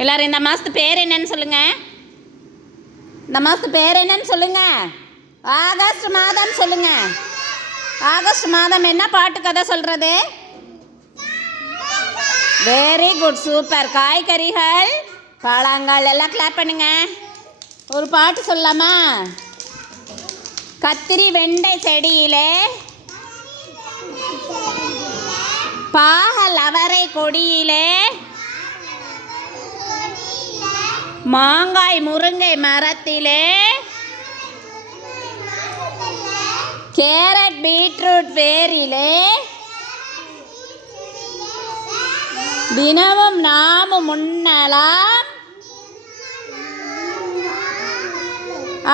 எல்லாரும் இந்த மாதத்து பேர் என்னன்னு சொல்லுங்கள். இந்த மாதத்து பேர் என்னன்னு சொல்லுங்கள். ஆகஸ்ட் மாதம் சொல்லுங்கள். ஆகஸ்ட் மாதம் என்ன பாட்டு கதை சொல்கிறது? Very good, super. காய்கறிகள், பழங்கள் எல்லாம் கிளாப் பண்ணுங்க. ஒரு பாட்டு சொல்லலாமா? கத்திரி வெண்டை செடியிலே, பாகல் அவரை கொடியிலே, மாங்காய் முருங்கை மரத்திலே, கேரட் பீட்ரூட் வேரிலே, தினமும் நாமும் உண்ணலாம்,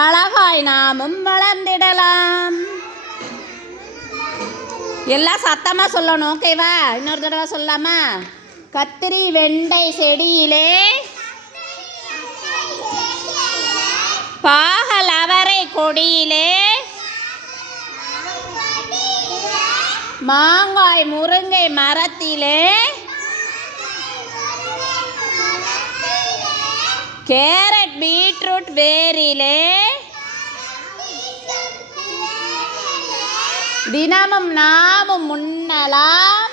அழகாய் நாமும் வளர்ந்திடலாம். எல்லாம் சத்தமாக சொல்லணும், ஓகேவா? இன்னொரு தடவை சொல்லலாமா? கத்திரி வெண்டை செடியிலே, பாகல் அவரை கொடியிலே, மாங்காய் முருங்கை மரத்திலே, கேரட் பீட்ரூட் வேரிலே, தினமும் நாமும் உண்ணலாம்,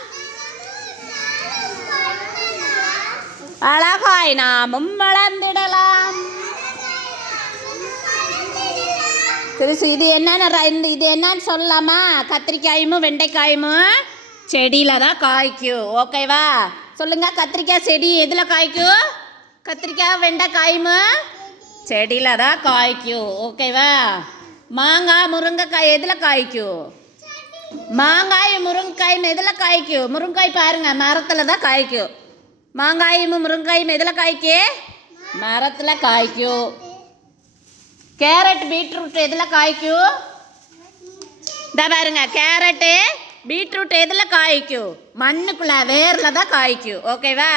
அழகாய் நாமும் வளர்ந்திடலாம். சரி, இது என்னன்னு சொல்லலாமா? கத்திரிக்காயும் வெண்டைக்காயும் செடியில் தான் காய்க்கும், ஓகேவா? சொல்லுங்கள், கத்திரிக்காய் செடி எதில் காய்க்கும்? கத்திரிக்காய் வெண்டைக்காயும் செடியில் தான் காய்க்கும், ஓகேவா? மாங்காய் முருங்கைக்காய் எதில் காய்க்கும்? மாங்காயும் முருங்கைக்காயும் எதில் காய்க்கும்? முருங்காய் பாருங்கள், மரத்தில் தான் காய்க்கும். மாங்காயும் முருங்காயும் எதில் காய்க்கும்? மரத்தில் காய்க்கும். கேரட் பீட்ரூட் எதில் காய்க்கும்? இந்த பாருங்க, கேரட்டு பீட்ரூட் எதில் காய்க்கும்? மண்ணுக்குள்ளே வேரில் தான் காய்க்கும், ஓகேவா?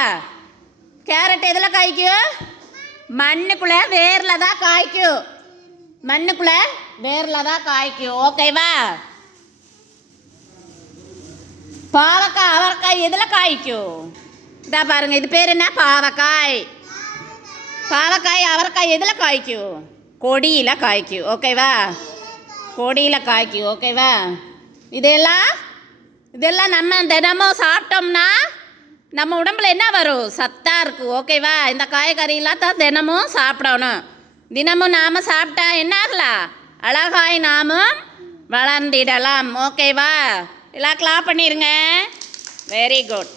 கேரட் எதில் காய்க்கும்? மண்ணுக்குள்ளே வேரில் தான் காய்க்கும். மண்ணுக்குள்ளே வேரில் தான் காய்க்கும், ஓகேவா? பாவக்காய் அவரைக்காய் எதில் காய்க்கும்? இதா பாருங்க, இது பேர் என்ன? பாவக்காய். பாவக்காய் அவரைக்காய் எதில் காய்க்கும்? கொடியில் காய்க்கும், ஓகேவா? கொடியில் காய்க்கும், ஓகேவா? இதெல்லாம் நம்ம தினமும் சாப்பிட்டோம்னா நம்ம உடம்புல என்ன வரும்? சத்தாக இருக்கும், ஓகேவா? இந்த காய்கறியெல்லாம் தான் தினமும் சாப்பிடணும். தினமும் நாம் சாப்பிட்டா என்ன ஆகலாம்? அழகாய் நாமும் வளர்ந்திடலாம், ஓகேவா? எல்லாம் கிளாப் பண்ணிடுங்க. Very good.